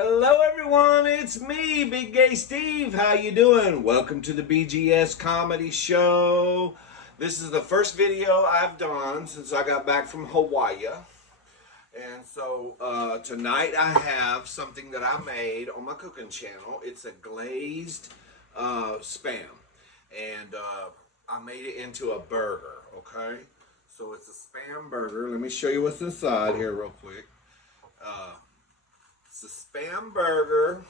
Hello everyone, it's me, Big Gay Steve. How you doing? Welcome to the BGS Comedy Show. This is the first video I've done since I got back from Hawaii. And so tonight I have something that I made on my cooking channel. It's a glazed Spam. And I made it into a burger, okay? So it's a Spam burger. Let me show you what's inside here real quick. It's a Spam burger,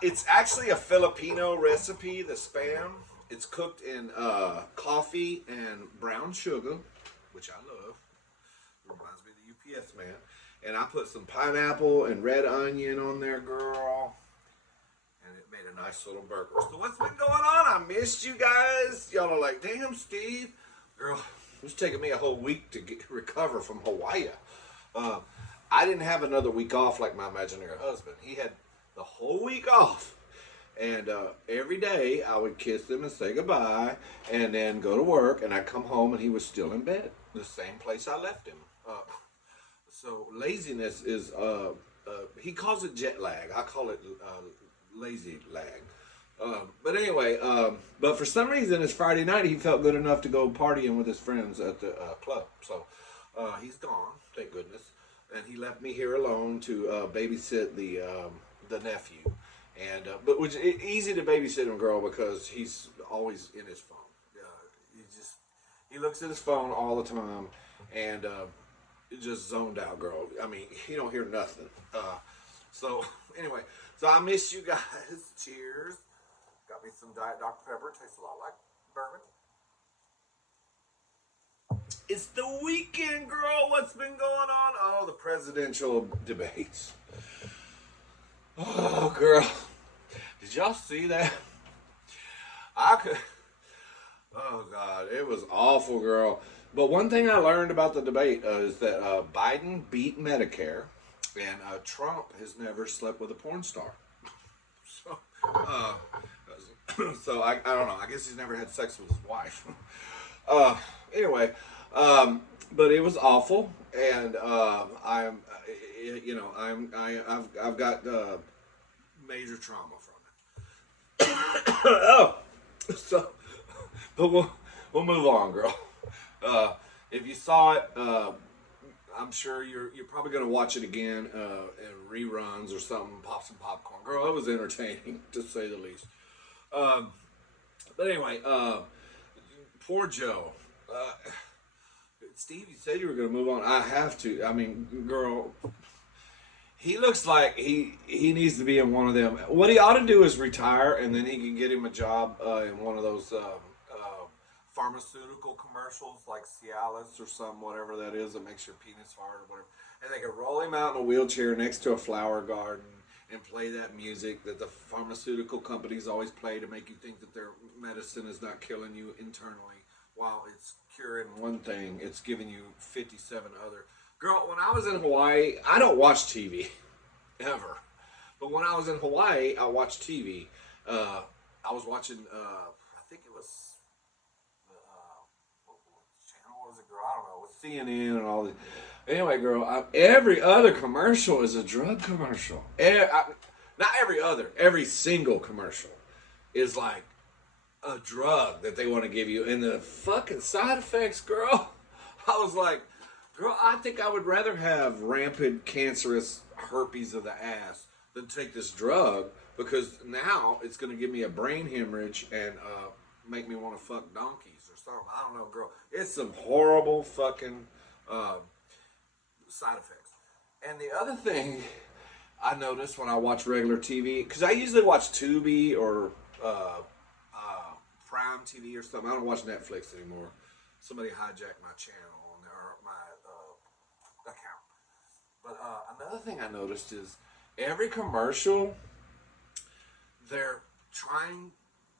it's actually a Filipino recipe, the Spam. It's cooked in coffee and brown sugar, which I love. It reminds me of the UPS man. And I put some pineapple and red onion on there, girl. And it made a nice little burger. So what's been going on? I missed you guys. Y'all are like, damn, Steve. Girl, it's taking me a whole week to recover from Hawaii. I didn't have another week off like my imaginary husband. He had the whole week off. And every day I would kiss him and say goodbye and then go to work. And I'd come home and he was still in bed, the same place I left him. So laziness is, he calls it jet lag. I call it lazy lag. But anyway, but for some reason it's Friday night. He felt good enough to go partying with his friends at the club. So he's gone, thank goodness. And he left me here alone to babysit the nephew, and but which easy to babysit him, girl, because he's always in his phone. He looks at his phone all the time, and just zoned out, girl. I mean, he don't hear nothing. So anyway, so I miss you guys. Cheers. Got me some Diet Dr. Pepper. Tastes a lot like bourbon. It's the weekend, girl. What's been going on? Oh, the presidential debates. Oh, girl. Did y'all see that? Oh, God. It was awful, girl. But one thing I learned about the debate is that Biden beat Medicare, and Trump has never slept with a porn star. So I don't know. I guess he's never had sex with his wife. Anyway. But it was awful, and I've got major trauma from it. Oh, so, but we'll move on, girl. If you saw it, I'm sure you're probably gonna watch it again in reruns or something. Pop some popcorn, girl. It was entertaining to say the least. But anyway, poor Joe. Steve, you said you were going to move on. I have to. I mean, girl, he looks like he needs to be in one of them. What he ought to do is retire, and then he can get him a job in one of those pharmaceutical commercials like Cialis or some whatever that is that makes your penis hard or whatever. And they can roll him out in a wheelchair next to a flower garden and play that music that the pharmaceutical companies always play to make you think that their medicine is not killing you internally. While it's curing one thing, it's giving you 57 other. Girl, when I was in Hawaii, I don't watch TV, ever. But when I was in Hawaii, I watched TV. I was watching, I think it was, what channel was it, girl? I don't know, with CNN and all this. Anyway, girl, every other commercial is a drug commercial. Not every other, every single commercial is like a drug that they want to give you, and the fucking side effects, girl. I was like, girl, I think I would rather have rampant cancerous herpes of the ass than take this drug, because now it's going to give me a brain hemorrhage and make me want to fuck donkeys or something. I don't know, girl. It's some horrible fucking side effects. And the other thing I noticed when I watch regular TV, because I usually watch Tubi or Prime TV or something. I don't watch Netflix anymore. Somebody hijacked my channel or my account. But another thing I noticed is every commercial, they're trying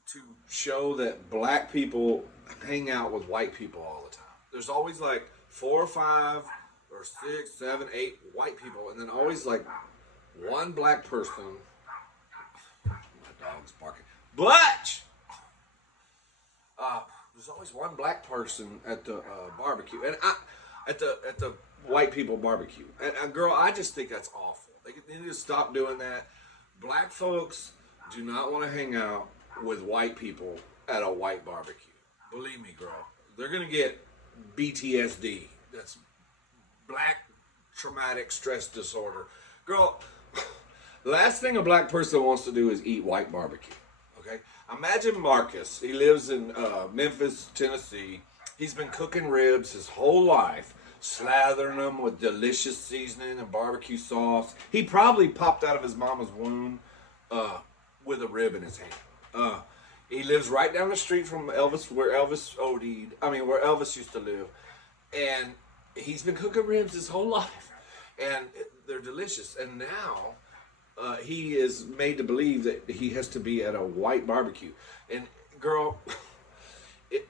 to show that black people hang out with white people all the time. There's always like 4 or 5 or 6, 7, 8 white people, and then always like one black person. My dog's barking. Butch! There's always one black person at the barbecue, and at the white people barbecue. And girl, I just think that's awful. They need to stop doing that. Black folks do not want to hang out with white people at a white barbecue. Believe me, girl. They're going to get BTSD. That's black traumatic stress disorder. Girl, the last thing a black person wants to do is eat white barbecue. Okay? Imagine Marcus. He lives in Memphis, Tennessee. He's been cooking ribs his whole life, slathering them with delicious seasoning and barbecue sauce. He probably popped out of his mama's womb with a rib in his hand. He lives right down the street from Elvis, where Elvis OD'd. I mean, where Elvis used to live. And he's been cooking ribs his whole life. And they're delicious. And now he is made to believe that he has to be at a white barbecue. And girl,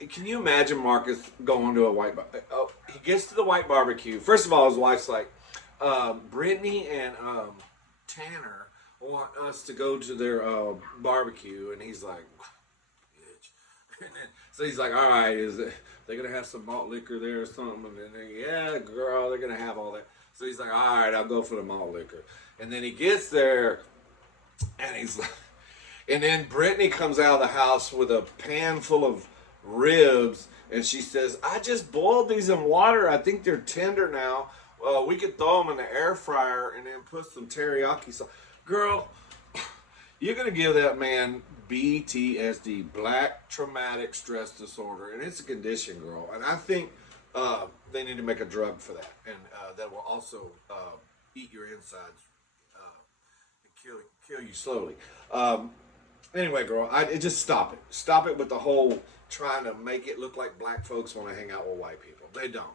can you imagine Marcus going to a white barbecue? Oh, he gets to the white barbecue. First of all, his wife's like, Brittany and Tanner want us to go to their barbecue. And he's like, bitch. And then, so he's like, all right, they're going to have some malt liquor there or something? And then, yeah, girl, they're going to have all that. So he's like, all right, I'll go for the malt liquor. And then he gets there, and he's like, and then Brittany comes out of the house with a pan full of ribs, and she says, I just boiled these in water. I think they're tender now. We could throw them in the air fryer and then put some teriyaki sauce. Girl, you're going to give that man BTSD, black traumatic stress disorder, and it's a condition, girl. And I think they need to make a drug for that, and that will also eat your insides and kill you slowly. Anyway, girl, just stop it. Stop it with the whole trying to make it look like black folks want to hang out with white people. They don't.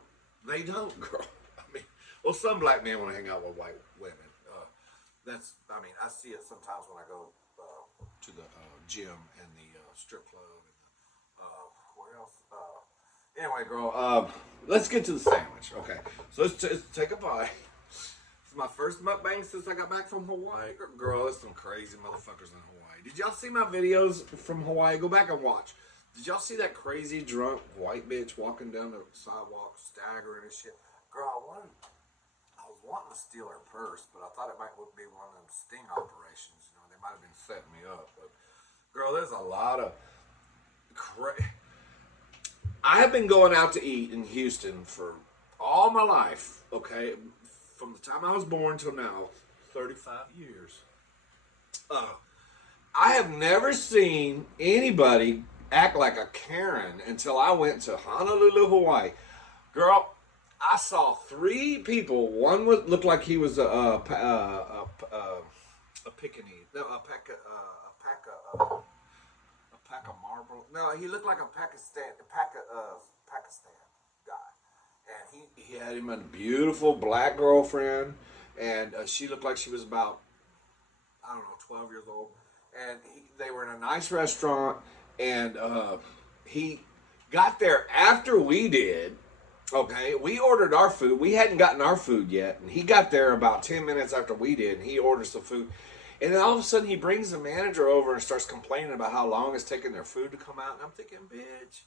They don't, girl. I mean, well, some black men want to hang out with white women. I see it sometimes when I go to the gym and the strip club and where else? Anyway, girl, let's get to the sandwich. Okay, so let's take a bite. It's my first mukbang since I got back from Hawaii. Girl, there's some crazy motherfuckers in Hawaii. Did y'all see my videos from Hawaii? Go back and watch. Did y'all see that crazy drunk white bitch walking down the sidewalk, staggering and shit? Girl, I was wanting to steal her purse, but I thought it might be one of them sting operations. You know, they might have been setting me up. But girl, there's a lot of I have been going out to eat in Houston for all my life. Okay, from the time I was born till now, 35 years. I have never seen anybody act like a Karen until I went to Honolulu, Hawaii. Girl, I saw 3 people. One looked like he was a Pekingese. No, a pack of marble. No, he looked like a Pakistan guy. And he had him a beautiful black girlfriend, and she looked like she was about, I don't know, 12 years old. And they were in a nice restaurant, and he got there after we did. Okay, we ordered our food. We hadn't gotten our food yet, and he got there about 10 minutes after we did, and he orders some food. And then all of a sudden, he brings the manager over and starts complaining about how long it's taking their food to come out. And I'm thinking, bitch,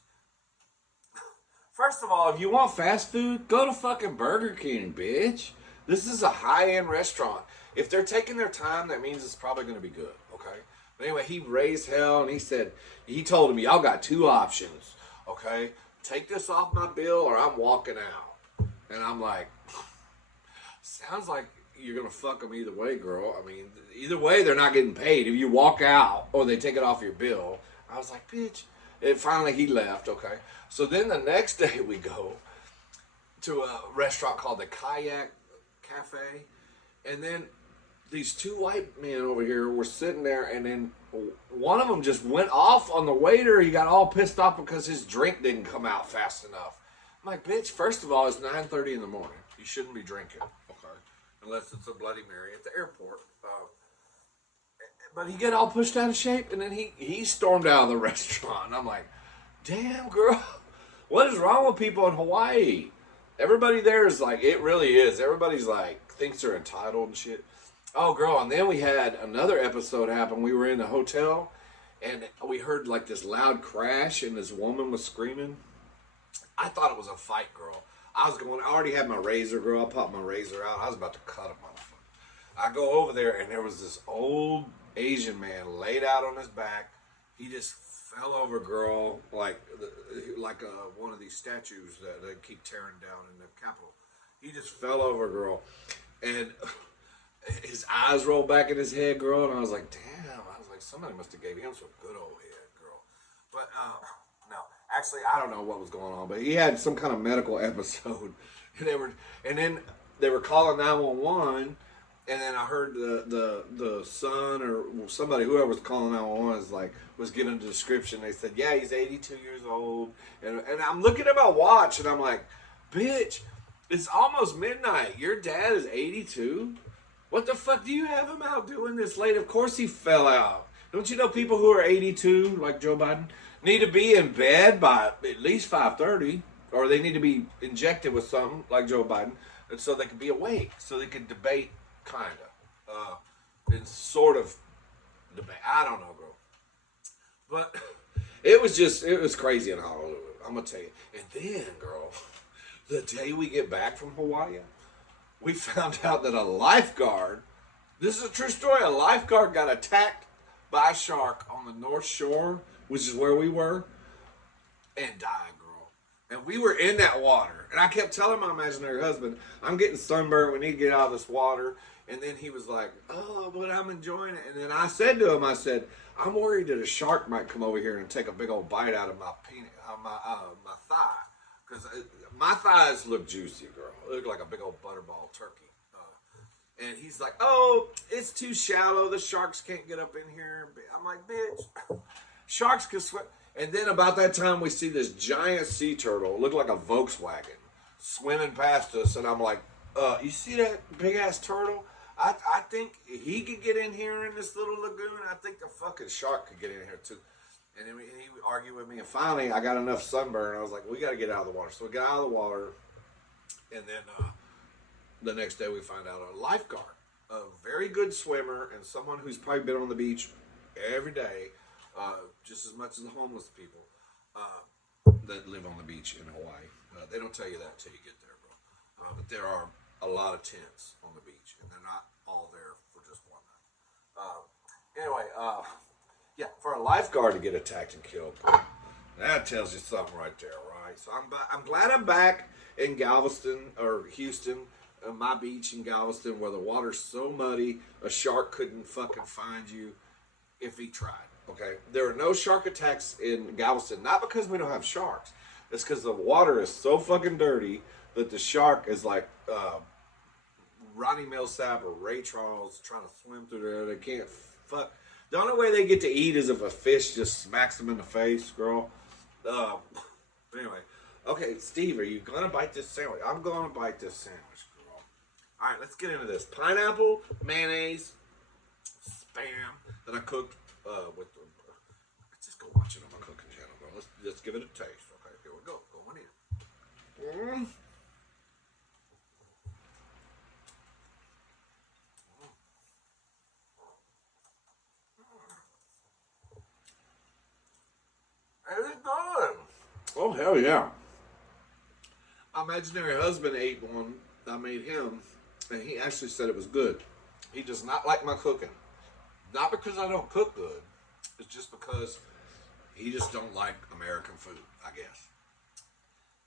first of all, if you want fast food, go to fucking Burger King, bitch. This is a high-end restaurant. If they're taking their time, that means it's probably going to be good, okay? But anyway, he raised hell, and he told him, y'all got 2 options, okay? Take this off my bill or I'm walking out. And I'm like, sounds like you're going to fuck them either way, girl. I mean, either way, they're not getting paid. If you walk out or they take it off your bill. I was like, bitch. And finally, he left, okay? So then the next day we go to a restaurant called the Kayak Cafe. And then these 2 white men over here were sitting there, and then one of them just went off on the waiter. He got all pissed off because his drink didn't come out fast enough. I'm like, bitch, first of all, it's 9:30 in the morning. You shouldn't be drinking, okay? Unless it's a Bloody Mary at the airport. But he got all pushed out of shape, and then he stormed out of the restaurant. And I'm like, damn, girl, what is wrong with people in Hawaii? Everybody there is like, it really is. Everybody's like, thinks they're entitled and shit. Oh, girl, and then we had another episode happen. We were in a hotel, and we heard like this loud crash, and this woman was screaming. I thought it was a fight, girl. I already had my razor, girl. I popped my razor out. I was about to cut a motherfucker. I go over there, and there was this old Asian man laid out on his back. He just fell over, girl, like one of these statues that they keep tearing down in the Capitol. He just fell over, girl, and his eyes rolled back in his head, girl, and I was like, damn. I was like, somebody must have gave him some good old head, girl. But no, actually, I don't know what was going on, but he had some kind of medical episode, and then they were calling 911. And then I heard the son or somebody, whoever was calling 911, was giving a description. They said, yeah, he's 82 years old. And I'm looking at my watch, and I'm like, bitch, it's almost midnight. Your dad is 82? What the fuck do you have him out doing this late? Of course he fell out. Don't you know people who are 82, like Joe Biden, need to be in bed by at least 5:30, or they need to be injected with something, like Joe Biden, and so they can be awake, so they can debate. Kinda. And sort of debate. I don't know, bro. But it was crazy in Honolulu. I'm gonna tell you. And then, girl, the day we get back from Hawaii, we found out that a lifeguard, this is a true story, a lifeguard got attacked by a shark on the North Shore, which is where we were, and died, girl. And we were in that water. And I kept telling my imaginary husband, I'm getting sunburned, we need to get out of this water. And then he was like, oh, but I'm enjoying it. And then I said to him, I'm worried that a shark might come over here and take a big old bite out of my penis, my thigh. Because my thighs look juicy, girl. They look like a big old butterball turkey. And he's like, oh, it's too shallow. The sharks can't get up in here. I'm like, bitch, sharks can swim. And then about that time, we see this giant sea turtle, look like a Volkswagen, swimming past us. And I'm like, you see that big ass turtle? I think he could get in here in this little lagoon. I think the fucking shark could get in here too. And then he would argue with me. And finally, I got enough sunburn. I was like, we got to get out of the water. So we got out of the water. And then the next day, we find out a lifeguard, a very good swimmer, and someone who's probably been on the beach every day, just as much as the homeless people that live on the beach in Hawaii. They don't tell you that till you get there, bro. But there are a lot of tents on the beach, and they're not all there for just one night. Anyway, yeah, for a lifeguard to get attacked and killed, that tells you something right there, right? So I'm glad I'm back in Galveston, or Houston, my beach in Galveston, where the water's so muddy, a shark couldn't fucking find you if he tried, okay? There are no shark attacks in Galveston, not because we don't have sharks. It's because the water is so fucking dirty that the shark is like Ronnie Millsap or Ray Charles trying to swim through there. They can't fuck. The only way they get to eat is if a fish just smacks them in the face, girl. Anyway, okay, Steve, are you gonna bite this sandwich? I'm gonna bite this sandwich, girl. All right, let's get into this. Pineapple, mayonnaise, spam that I cooked with the. Just go watch it on my cooking channel, girl. Let's give it a taste. Okay, here we go. Going in. It's good. Oh, hell yeah. My imaginary husband ate one I made him, and he actually said it was good. He does not like my cooking. Not because I don't cook good. It's just because he just don't like American food, I guess.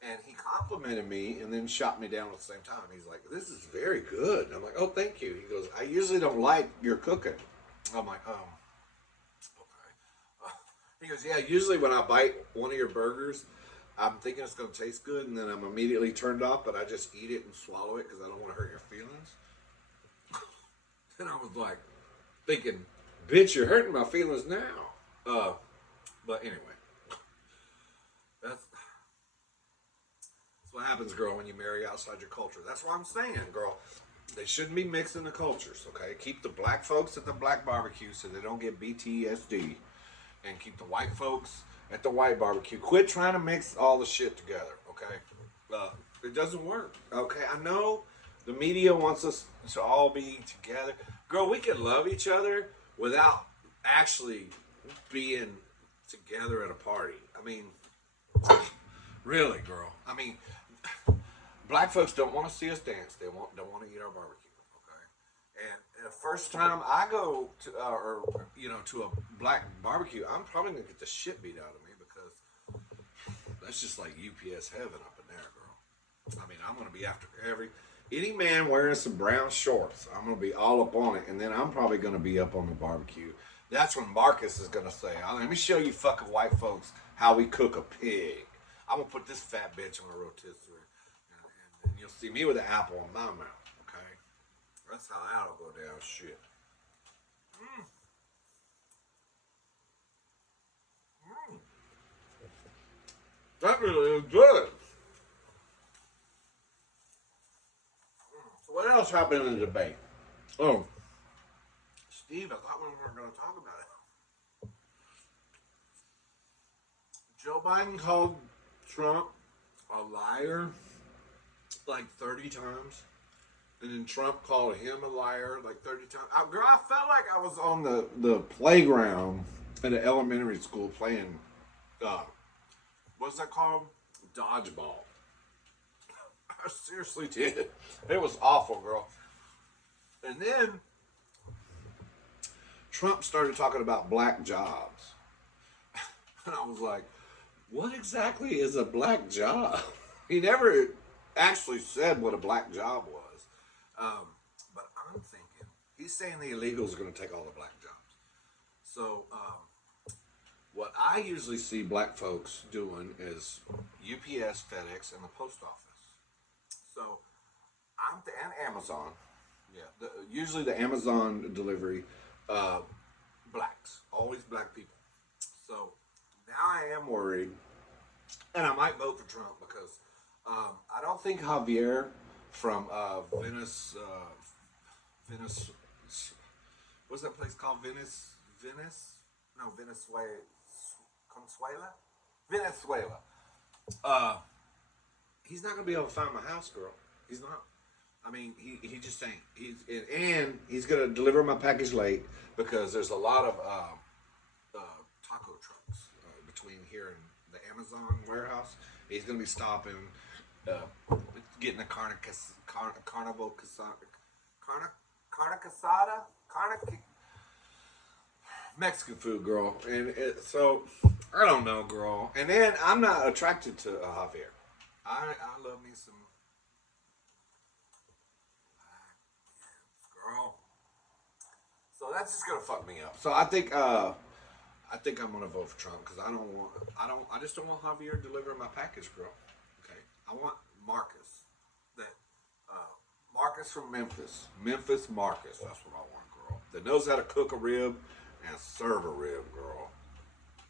And he complimented me and then shot me down at the same time. He's like, this is very good. And I'm like, oh, thank you. He goes, I usually don't like your cooking. I'm like, okay. He goes, yeah, usually when I bite one of your burgers, I'm thinking it's going to taste good, and then I'm immediately turned off, but I just eat it and swallow it because I don't want to hurt your feelings. And I was like, thinking, bitch, you're hurting my feelings now. But anyway, that's what happens, girl, when you marry outside your culture. That's what I'm saying, girl. They shouldn't be mixing the cultures, okay? Keep the black folks at the black barbecue so they don't get PTSD. And keep the white folks at the white barbecue. Quit trying to mix all the shit together, okay? It doesn't work, okay? I know the media wants us to all be together. Girl, we can love each other without actually being together at a party. I mean, really, girl. I mean, black folks don't want to see us dance. They don't want to eat our barbecue, okay? And first time I go to, to a black barbecue, I'm probably gonna get the shit beat out of me because that's just like UPS heaven up in there, girl. I mean, I'm gonna be after any man wearing some brown shorts. I'm gonna be all up on it, and then I'm probably gonna be up on the barbecue. That's when Marcus is gonna say, "Let me show you fucking white folks how we cook a pig. I'm gonna put this fat bitch on a rotisserie, and you'll see me with an apple in my mouth." Okay, that's how that'll go down. Shit. Mm. Mm. That really is good. So what else happened in the debate? Oh, Steve, I thought we weren't going to talk about it. Joe Biden called Trump a liar like 30 times. And then Trump called him a liar like 30 times. Girl, I felt like I was on the playground at an elementary school playing, what's that called? Dodgeball. I seriously did. It was awful, girl. And then Trump started talking about black jobs. And I was like, what exactly is a black job? He never actually said what a black job was. But I'm thinking, he's saying the illegals are going to take all the black jobs. So, what I usually see black folks doing is UPS, FedEx, and the post office. So, and Amazon. Yeah, usually the Amazon delivery, blacks, always black people. So, now I am worried, and I might vote for Trump because I don't think Javier from Venice, what's that place called? Venezuela. He's not gonna be able to find my house, girl. He's not. I mean, he just ain't. And he's gonna deliver my package late because there's a lot of taco trucks between here and the Amazon warehouse. He's gonna be stopping, getting a carne casada, Mexican food, girl. And so I don't know, girl. And then I'm not attracted to Javier. I love me some girl. So that's just gonna fuck me up. So I think I'm gonna vote for Trump because I just don't want Javier delivering my package, girl. Okay, I want Marcus, Marcus from Memphis, Marcus. That's what I want, girl. That knows how to cook a rib and serve a rib, girl.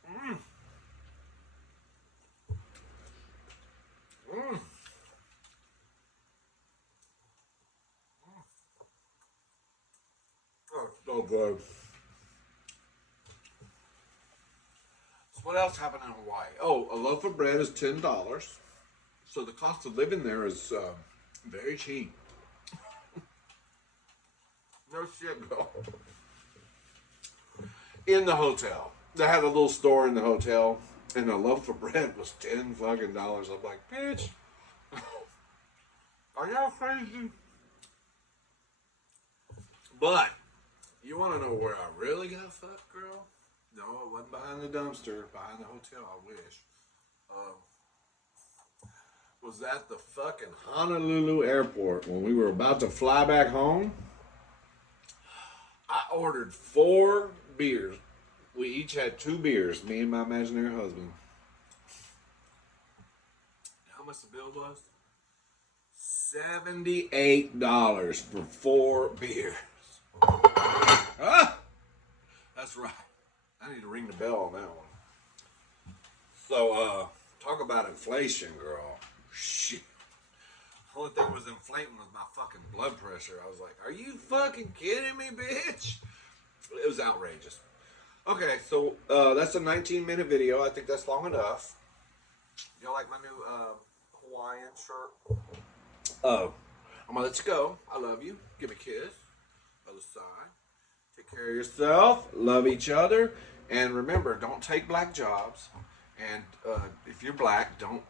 Mm. Mm. Oh, so good. So what else happened in Hawaii? Oh, a loaf of bread is $10. So the cost of living there is very cheap. No shit, girl. In the hotel. They had a little store in the hotel, and a loaf of bread was $10 fucking dollars. I'm like, bitch, are y'all crazy? But you want to know where I really got fucked, girl? No, it wasn't behind the dumpster, behind the hotel. I wish. Was at the fucking Honolulu airport when we were about to fly back home. I ordered 4 beers. We each had 2 beers, me and my imaginary husband. How much the bill was? $78 for 4 beers. Ah! That's right. I need to ring the bell on that one. So, talk about inflation, girl. Shit. The only thing that was inflating was my fucking blood pressure. I was like, are you fucking kidding me, bitch? It was outrageous. Okay, so that's a 19-minute video. I think that's long enough. Y'all like my new Hawaiian shirt? I'm gonna let you go. I love you. Give me a kiss. Other side. Take care of yourself. Love each other. And remember, don't take black jobs. And if you're black, don't.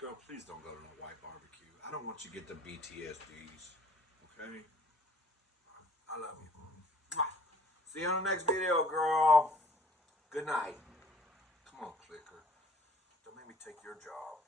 Girl, please don't go to a white barbecue. I don't want you to get the BTSDs. Okay? love you. Mwah. See you on the next video, girl. Good night. Come on, clicker. Don't make me take your job.